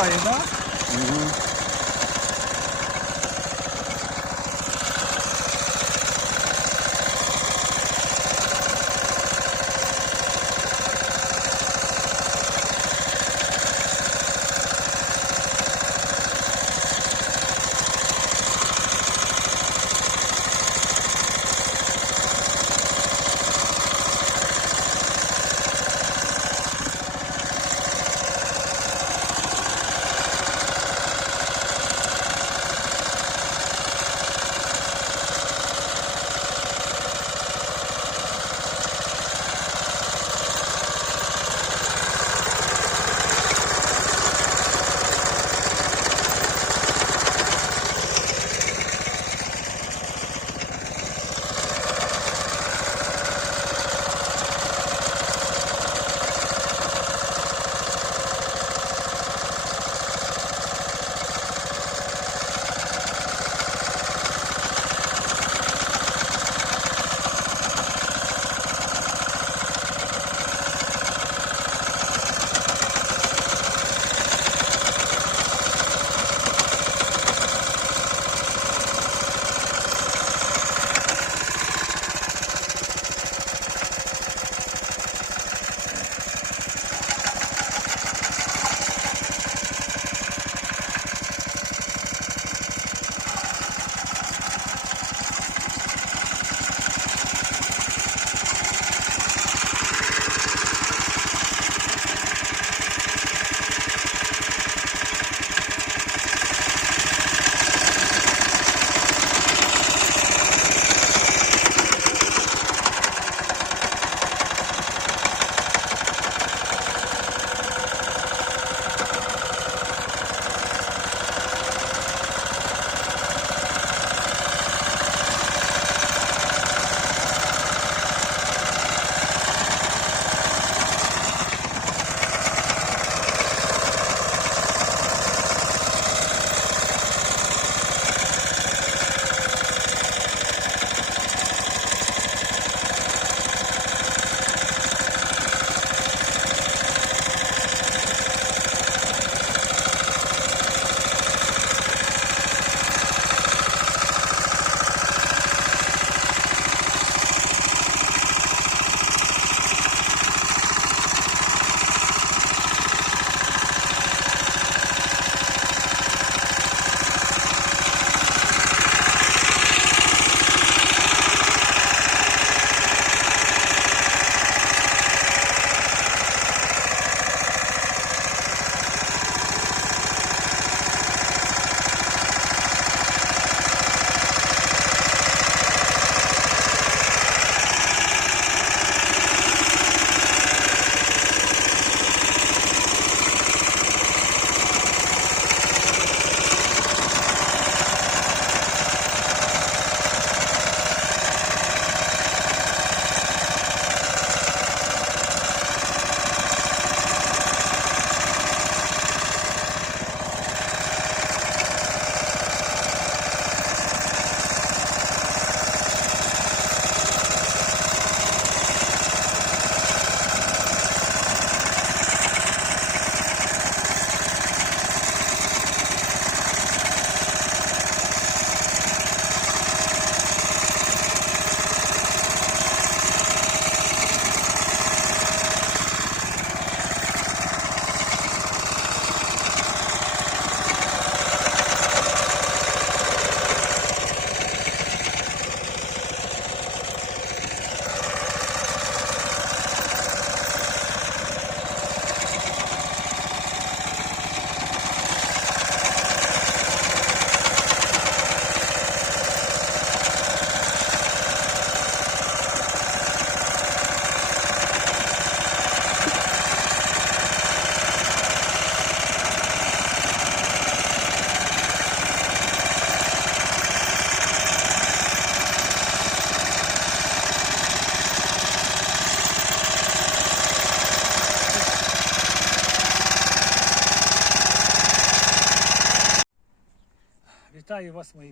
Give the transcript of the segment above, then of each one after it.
아닌가? 음.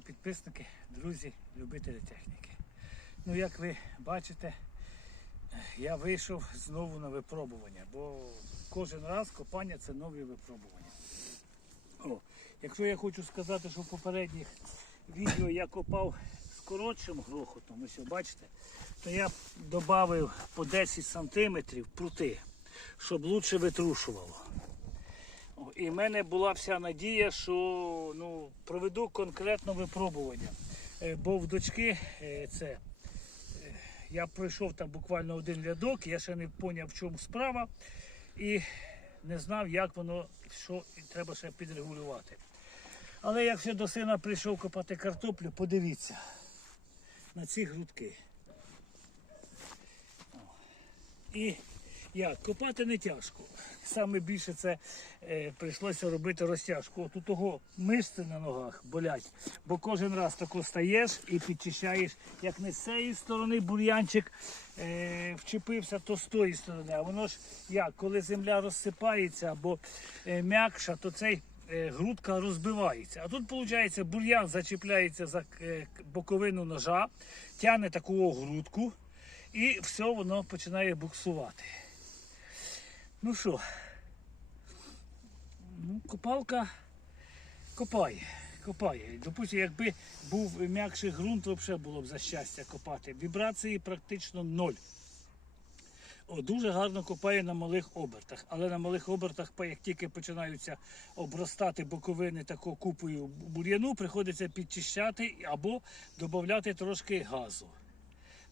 Підписники, друзі, любителі техніки. Ну, як ви бачите, я вийшов знову на випробування, бо кожен раз копання це нові випробування. О, якщо я хочу сказати, що в попередніх відео я копав з коротшим грохотом, ось бачите, то я додав по 10 сантиметрів прути, щоб лучше витрушувало. І в мене була вся надія, що ну, проведу конкретно випробування. Е, Бо в дочки е, це е, я пройшов там буквально один рядок, я ще не зрозумів, в чому справа, і не знав, як воно, що треба ще підрегулювати. Але як ще до сина прийшов копати картоплю, подивіться на ці грудки. І як? Копати не тяжко. Саме більше це е, прийшлося робити розтяжку. От у того мишці на ногах болять, бо кожен раз тако стаєш і підчищаєш, як не з цієї сторони бур'янчик е, вчепився, то з тої сторони. А воно ж як, коли земля розсипається або е, м'якша, то цей е, грудка розбивається. А тут, виходить, бур'ян зачіпляється за е, боковину ножа, тягне таку грудку і все воно починає буксувати. Ну що, ну, копалка копає, копає. Допустим, якби був м'якший ґрунт, взагалі було б за щастя копати. Вібрації практично ноль. О, дуже гарно копає на малих обертах, але на малих обертах, як тільки починаються обростати боковини такою купою бур'яну, приходиться підчищати або додати трошки газу.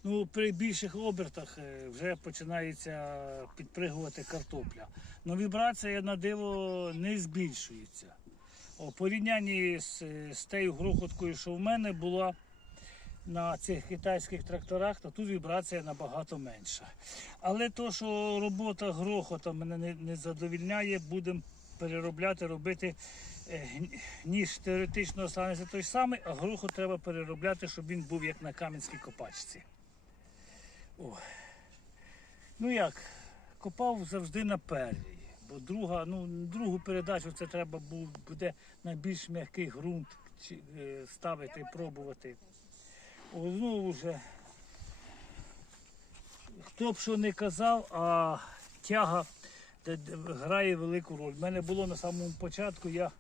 Ну, при більших обертах е, вже починається підпригувати картопля. Но вібрація на диво не збільшується. У порівнянні з, е, з тією грохоткою, що в мене була на цих китайських тракторах, то тут вібрація набагато менша. Але то, що робота грохотом мене не, не задовільняє, будемо переробляти, робити. е, Ніж теоретично останеться той самий, а грохот треба переробляти, щоб він був як на кам'янській копачці. О. Ну як, копав завжди на первій, бо друга, ну, другу передачу це треба буде на більш м'який ґрунт е, ставити, пробувати. О, ну вже. Хто б що не казав, а тяга грає велику роль. У мене було на самому початку, я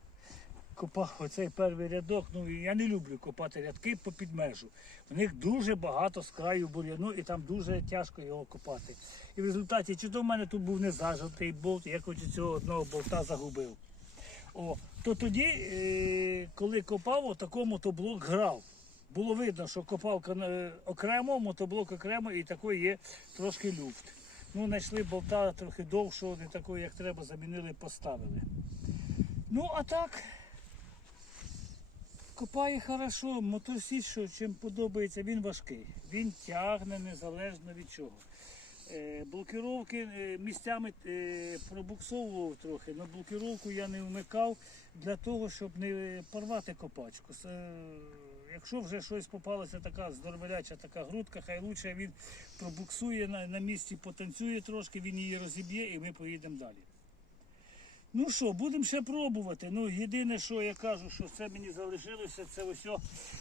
копав оцей перший рядок. Ну я не люблю копати рядки по підмежу. У них дуже багато з краю бур'яну і там дуже тяжко його копати. І в результаті, чи то в мене тут був не зажатий болт, я хоч цього одного болта загубив. О, то тоді, е, коли копав, отакому то блок грав. Було видно, що копалка е, окремо, мотоблок окремо і такий є трошки люфт. Ну, знайшли болта трохи довшого, не такого, як треба, замінили, поставили. Ну, а так, копає хорошо, мотосіч, що чим подобається, він важкий. Він тягне незалежно від чого. Е, блокировки е, місцями е, пробуксовував трохи, але блокировку я не вмикав для того, щоб не порвати копачку. С- е, Якщо вже щось попалося така здоровеляча така грудка, хай лучше він пробуксує на, на місці, потанцює трошки, він її розіб'є і ми поїдемо далі. Ну що, будемо ще пробувати. Ну, єдине, що я кажу, що це мені залишилося, це ось,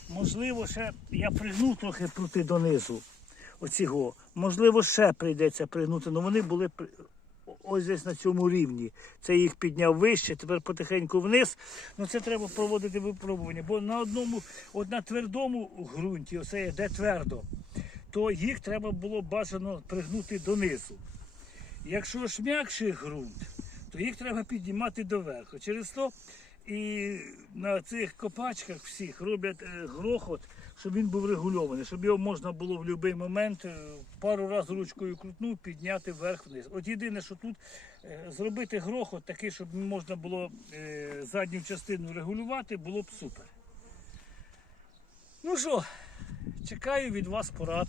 можливо, ще я пригнув трохи прути донизу. Оцього. Можливо, ще прийдеться пригнути, але вони були ось десь на цьому рівні. Це їх підняв вище, тепер потихеньку вниз. Ну це треба проводити випробування. Бо на одному, от на твердому ґрунті, оце де твердо, то їх треба було бажано пригнути донизу. Якщо ж м'якший ґрунт, то їх треба піднімати доверху. Через то і на цих копачках всіх роблять е, грохот, щоб він був регульований, щоб його можна було в будь-який момент е, пару разів ручкою крутнув, підняти вверх-вниз. От єдине, що тут е, зробити грохот такий, щоб можна було задню частину регулювати, було б супер. Ну що, чекаю від вас порад.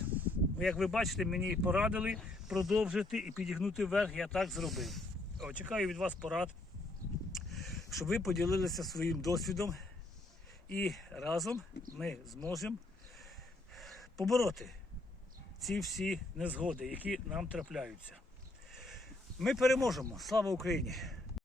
Як ви бачите, мені порадили продовжити і підігнути вверх, я так зробив. Чекаю від вас порад, щоб ви поділилися своїм досвідом і разом ми зможемо побороти ці всі незгоди, які нам трапляються. Ми переможемо. Слава Україні!